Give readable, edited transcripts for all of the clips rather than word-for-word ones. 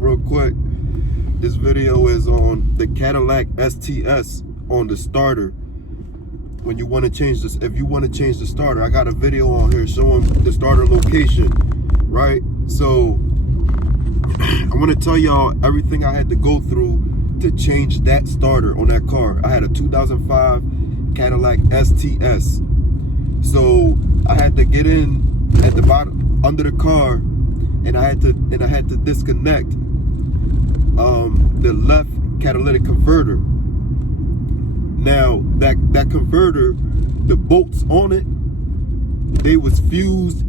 real quick. This video is on the Cadillac Sts on the starter. When you want to change this, if you want to change the starter, I got a video on here showing the starter location, right? So I want to tell y'all everything I had to go through to change that starter on that car. I had a 2005 Cadillac Sts. So I had to get in at the bottom under the car, and I had to disconnect the left catalytic converter. Now that converter, the bolts on it, they was fused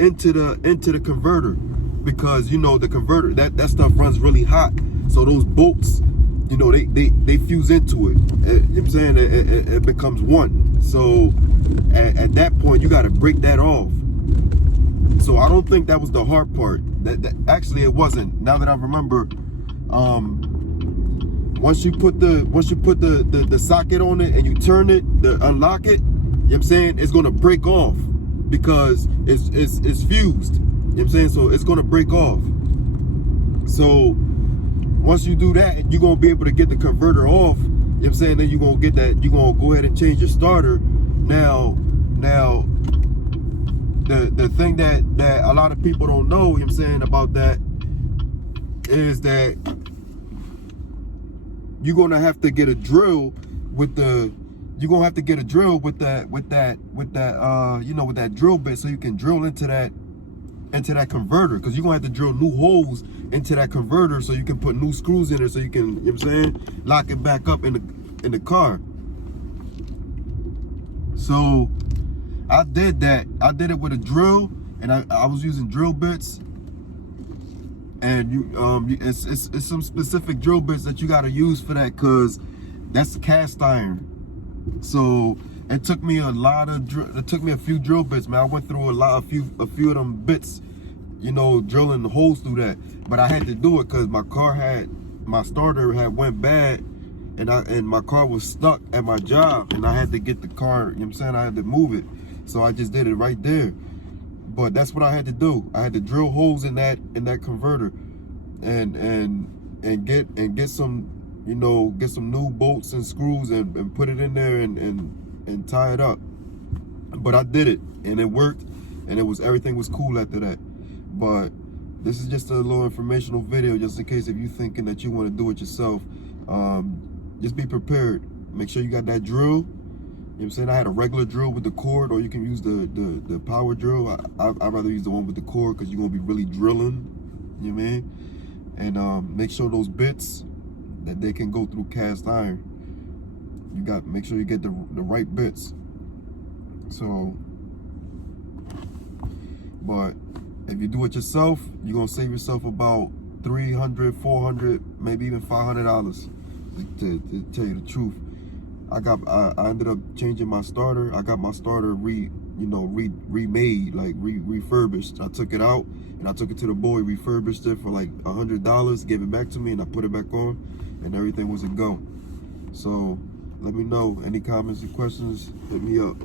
into the converter, because you know the converter, that stuff runs really hot. So those bolts, you know, they fuse into it. You know what I'm saying? It becomes one. So at that point, you got to break that off. So I don't think that was the hard part. That actually it wasn't. Now that I remember, once you put the socket on it and you turn it, unlock it, you know what I'm saying, it's gonna break off because it's fused. You know what I'm saying? So it's gonna break off. So once you do that, you're gonna be able to get the converter off. You know what I'm saying? Then you're gonna get that, you're gonna go ahead and change your starter. Now the thing that a lot of people don't know, you know what I'm saying, about that is that you're gonna have to get a drill with that you know, with that drill bit, so you can drill into that converter, because you're gonna have to drill new holes into that converter so you can put new screws in it, so you can, you know what I'm saying, lock it back up in the car. So I did that. I did it with a drill, and I was using drill bits. And it's some specific drill bits that you got to use for that, because that's cast iron. So it took me a few drill bits, man. I went through a few of them bits, you know, drilling the holes through that. But I had to do it because my starter had went bad, and my car was stuck at my job, and I had to get the car, you know what I'm saying, I had to move it. So I just did it right there. But that's what I had to do. I had to drill holes in that converter, and get some, you know, get some new bolts and screws and put it in there and tie it up. But I did it, and it worked, and everything was cool after that. But this is just a little informational video, just in case if you're thinking that you want to do it yourself. Just be prepared. Make sure you got that drill. You know what I'm saying? I had a regular drill with the cord, or you can use the power drill. I'd rather use the one with the cord, because you're going to be really drilling. You know what I mean? And make sure those bits, that they can go through cast iron. Make sure you get the right bits. So, but if you do it yourself, you're going to save yourself about $300, $400, maybe even $500, to tell you the truth. I ended up changing my starter. I got my starter remade, like refurbished. I took it out and I took it to the boy, refurbished it for like $100, gave it back to me, and I put it back on, and everything was a go. So let me know, any comments or questions, hit me up.